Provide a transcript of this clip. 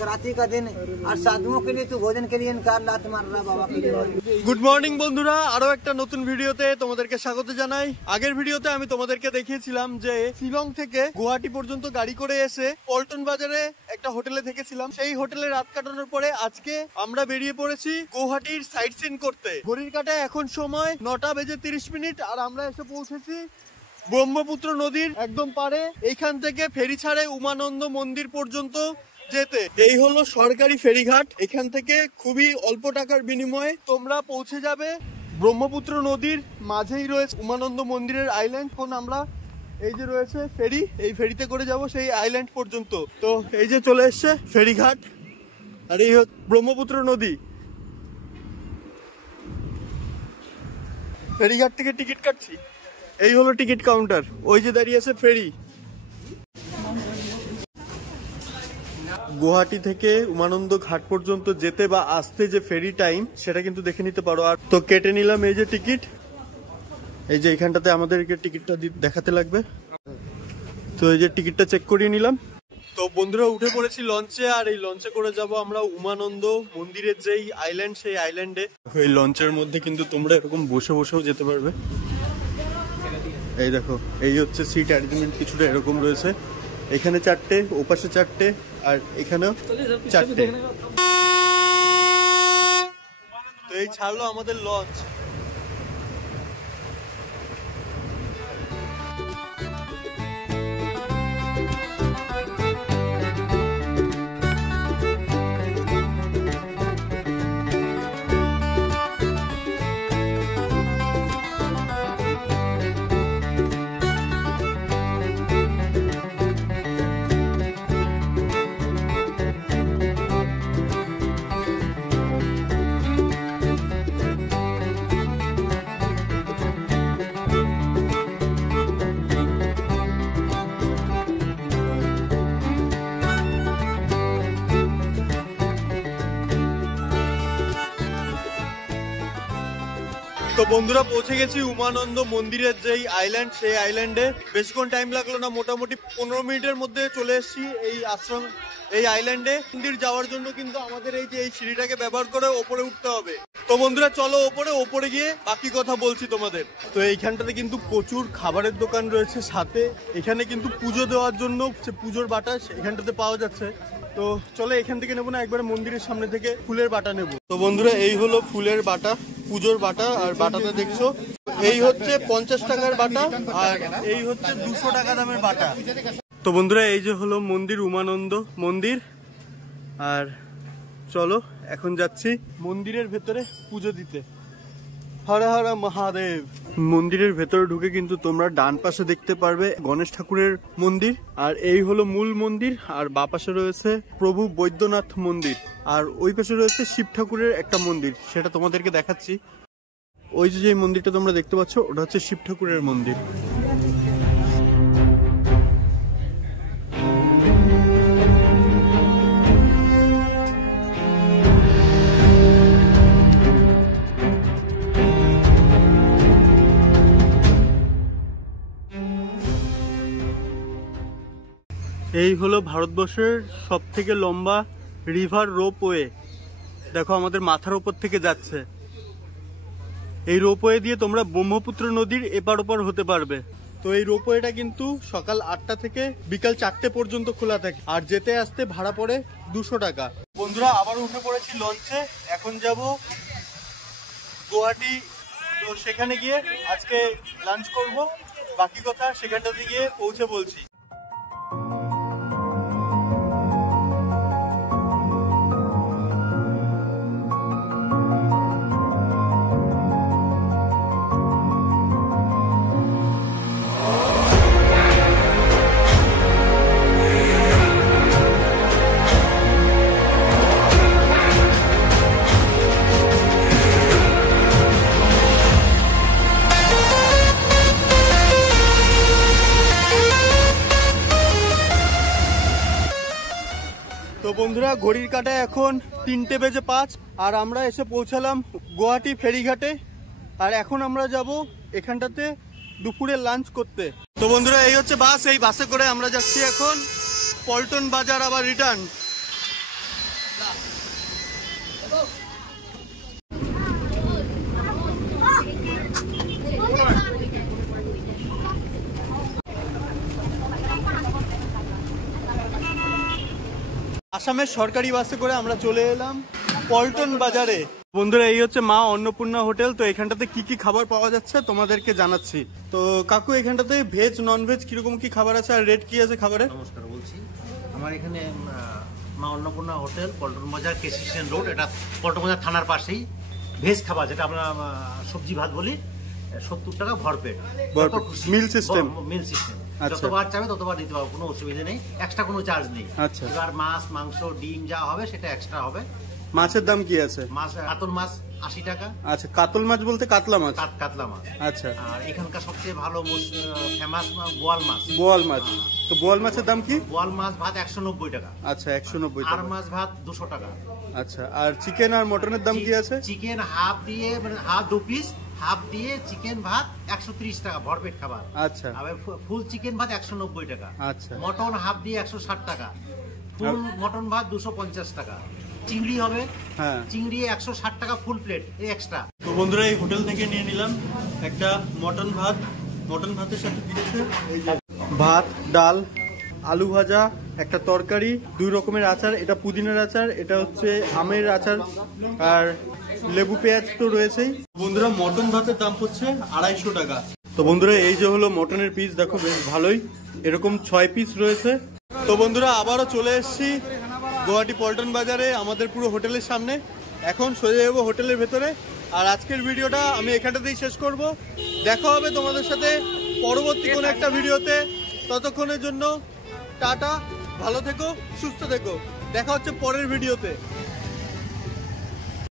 संक्रांति का दिन और साधुओं के लिए तू भोजन के लिए इनकार लात मार रहा बाबा के लिए। গুড মর্নিং বন্ধুরা, আরো একটা নতুন ভিডিওতে তোমাদেরকে স্বাগত জানাই। আগের ভিডিওতে আমি তোমাদেরকে দেখিয়েছিলাম যে শিলং থেকে গুয়াহাটি পর্যন্ত গাড়ি করে এসে পল্টন বাজারে একটা হোটেলে থেকেছিলাম। সেই হোটেলে রাত কাটানোর পরে আজকে আমরা বেরিয়ে পড়েছি গুয়াহাটির সাইট সিন করতে। ঘড়ির কাঁটায় এখন সময় 9টা বেজে 30 মিনিট আর আমরা এসে পৌঁছেছি ব্রহ্মপুত্র নদীর একদম পারে। এইখান থেকে ফেরি ছাড়ে উমানন্দ মন্দির পর্যন্ত যেতে। এই হলো সরকারি ফেরিঘাট। এখান থেকে খুবই অল্প টাকার বিনিময়ে তোমরা পৌঁছে যাবে। ব্রহ্মপুত্র নদীর মাঝেই রয়েছে উমানন্দ মন্দিরের আইল্যান্ড। কোন আমরা এই যে রয়েছে ফেরি, এই ফেরিতে করে যাব সেই আইল্যান্ড পর্যন্ত। তো এই যে চলে এসছে ফেরিঘাট আর এই ব্রহ্মপুত্র নদী। ফেরিঘাট থেকে টিকিট কাটছি। এই হলো টিকিট কাউন্টার, ওই যে দাঁড়িয়ে আছে ফেরি। গুয়াহাটি থেকে উমানন্দ ঘাট পর্যন্ত যেতে বা আসতে যে ফেরি টাইম সেটা কিন্তু দেখে নিতে পারো। আর তো কেটে নিলাম এই যে টিকিট, এই যে এখানটাতে আমাদেরকে টিকিটটা দেখাতে লাগবে। তো এই যে টিকিটটা চেক করিয়ে নিলাম। তো বন্ধুরা উঠে পড়েছি লঞ্চে আর এই লঞ্চে করে যাব আমরা উমানন্দ মন্দিরের যেই আইল্যান্ড সেই আইল্যান্ডে। এই লঞ্চের মধ্যে কিন্তু তোমরা এরকম বসে বসেও যেতে পারবে। এই দেখো, এই হচ্ছে সিট অ্যারেঞ্জমেন্ট কিছুটা এরকম রয়েছে। এখানে 4টে, ওপাশে 4টে আর এখানেও 4টে। তো এই ছাড়লো আমাদের লঞ্চ। তো বন্ধুরা পৌঁছে গেছি উমানন্দ মন্দিরের যেই আইল্যান্ড সেই আইল্যান্ডে। বেশিক্ষণ টাইম লাগলো না, মোটামুটি 15 মিনিটের মধ্যে চলে এসেছি এই আশ্রম, এই আইল্যান্ডে। মন্দির যাওয়ার জন্য কিন্তু আমাদের এই যে এই সিঁড়িটাকে ব্যবহার করে ওপরে উঠতে হবে। তো বন্ধুরা চলো ওপরে গিয়ে বাকি কথা বলছি তোমাদের। তো এইখানটাতে কিন্তু প্রচুর খাবারের দোকান রয়েছে, সাথে এখানে কিন্তু পুজো দেওয়ার জন্য পুজোর বাটাস এখানটাতে পাওয়া যাচ্ছে। তো চলো এখান থেকে নেবো না, একবারে মন্দিরের সামনে থেকে ফুলের বাটা নেবো। তো বন্ধুরা এই হলো ফুলের বাটা, পুজোর বাটা। আর বাটাতে দেখছো এই হচ্ছে 50 টাকার বাটা আর এই হচ্ছে 200 টাকা দামের বাটা। তো বন্ধুরা এই যে হলো মন্দির, উমানন্দ মন্দির। আর চলো এখন যাচ্ছি মন্দিরের ভেতরে পুজো দিতে। হর হর মহাদেব। মন্দিরের ভেতরে ঢুকে কিন্তু তোমরা ডান পাশে দেখতে পারবে গণেশ ঠাকুরের মন্দির আর এই হলো মূল মন্দির। আর বাঁ পাশে রয়েছে প্রভু বৈদ্যনাথ মন্দির আর ওই পাশে রয়েছে শিব ঠাকুরের একটা মন্দির, সেটা তোমাদেরকে দেখাচ্ছি। ওই যে মন্দিরটা তোমরা দেখতে পাচ্ছ ওটা হচ্ছে শিব ঠাকুরের মন্দির। এই হলো ভারতবর্ষের সব থেকে লম্বা রিভার রোপওয়ে। দেখো আমাদের মাথার উপর থেকে যাচ্ছে। এই রোপওয়ে দিয়ে তোমরা ব্রহ্মপুত্র নদীর এপার ওপার হতে পারবে। তো এই রোপওয়েটা কিন্তু সকাল 8টা থেকে বিকাল 4টে পর্যন্ত খোলা থাকে আর যেতে আসতে ভাড়া পড়ে 200 টাকা। বন্ধুরা আবার উঠে পড়েছি লঞ্চে, এখন যাব গুয়াহাটি। তো সেখানে গিয়ে আজকে লাঞ্চ করব, বাকি কথা সেখানটাতে গিয়ে পৌঁছে বলছি। তো বন্ধুরা ঘড়ির কাঁটায় এখন 3টে বেজে 5 আর আমরা এসে পৌঁছালাম গুয়াহাটি ফেরিঘাটে। আর এখন আমরা যাব এখানটাতে দুপুরে লাঞ্চ করতে। তো বন্ধুরা এই হচ্ছে বাস, এই বাসে করে আমরা যাচ্ছি এখন পল্টন বাজার আবার রিটার্ন। আসামের সরকারি বাসে করে আমরা চলে এলাম পল্টন বাজারে। বন্ধুরা, এই হচ্ছে মা অন্নপূর্ণা হোটেল। তো এখানটাতে কি কি খাবার পাওয়া যাচ্ছে তোমাদেরকে জানাচ্ছি। তো কাকু, এখানটাতে ভেজ নন ভেজ কিরকম কি খাবার আছে আর রেট কি আছে খাবারের? নমস্কার, বলছি আমার এখানে মা অন্নপূর্ণা হোটেল, পল্টন বাজার, কেসি স্ট্যান্ড রোড, এটা পল্টন বাজার থানার পাশেই। ভেজ খাবার যেটা আমরা সবজি ভাত বলি, 70 টাকা ভরপেট। মিল সিস্টেম। মিল সিস্টেম, আচ্ছা। যতবার চাবে ততবার দিতে পারবো, কোনো অসুবিধা নেই, এক্সট্রা কোনো চার্জ নেই। আচ্ছা। এবার মাছ, মাংস, ডিম যা হবে সেটা এক্সট্রা হবে। মাছের দাম কি আছে? মাছ, কাতল মাছ 80 টাকা। আচ্ছা, কাতল মাছ বলতে কাতলা মাছ? কাতলা মাছ। আচ্ছা। আর এখানকার সবচেয়ে ভালো ফেমাস বোয়াল মাছ। বোয়াল মাছ। তো বোয়াল মাছের দাম কি? বোয়াল মাছ ভাত 190 টাকা। আচ্ছা, 190 আর টাকা। মাছ ভাত 200 টাকা। আচ্ছা, আর চিকেন আর মটনের দাম কি আছে? চিকেন হাফ দিয়ে, মানে হাফ 2 পিস, হাফ দিয়ে চিকেন ভাত 130 টাকা ভরপেট খাবার। আচ্ছা। আর ফুল চিকেন ভাত 190 টাকা। আচ্ছা। মটন হাফ দিয়ে 160 টাকা। ফুল মটন ভাত 250 টাকা। চিংড়ি হবে, হ্যাঁ, চিংড়ি 160 টাকা ফুল প্লেট এক্সট্রা। তো বন্ধুরা, এই হোটেল থেকে নিয়ে নিলাম একটা মটন ভাত। মটন ভাতের সাথে দিচ্ছে এই যে ভাত, ডাল, আলু ভাজা, একটা তরকারি, 2 রকমের আচার। এটা পুদিনার আচার, এটা হচ্ছে আমের আচার, আর লেবু পেঁয়াজ তো রয়েছেই। বন্ধুরা, মটন ভাতের দাম হচ্ছে 250 টাকা। তো বন্ধুরা, এই যে হলো মটনের পিস, দেখো বেশ ভালোই, এরকম 6 পিস রয়েছে। তো বন্ধুরা, আবারও চলে এসেছি গুয়াহাটি পল্টন বাজারে, আমাদের পুরো হোটেলের সামনে। এখন সোজা যাবো হোটেলের ভেতরে। আর আজকের ভিডিওটা আমি এখানটাতেই শেষ করব। দেখা হবে তোমাদের সাথে পরবর্তী কোনো একটা ভিডিওতে। ততক্ষণের জন্য টাটা, ভালো থেকো, সুস্থ থেকো, দেখা হচ্ছে পরের ভিডিওতে।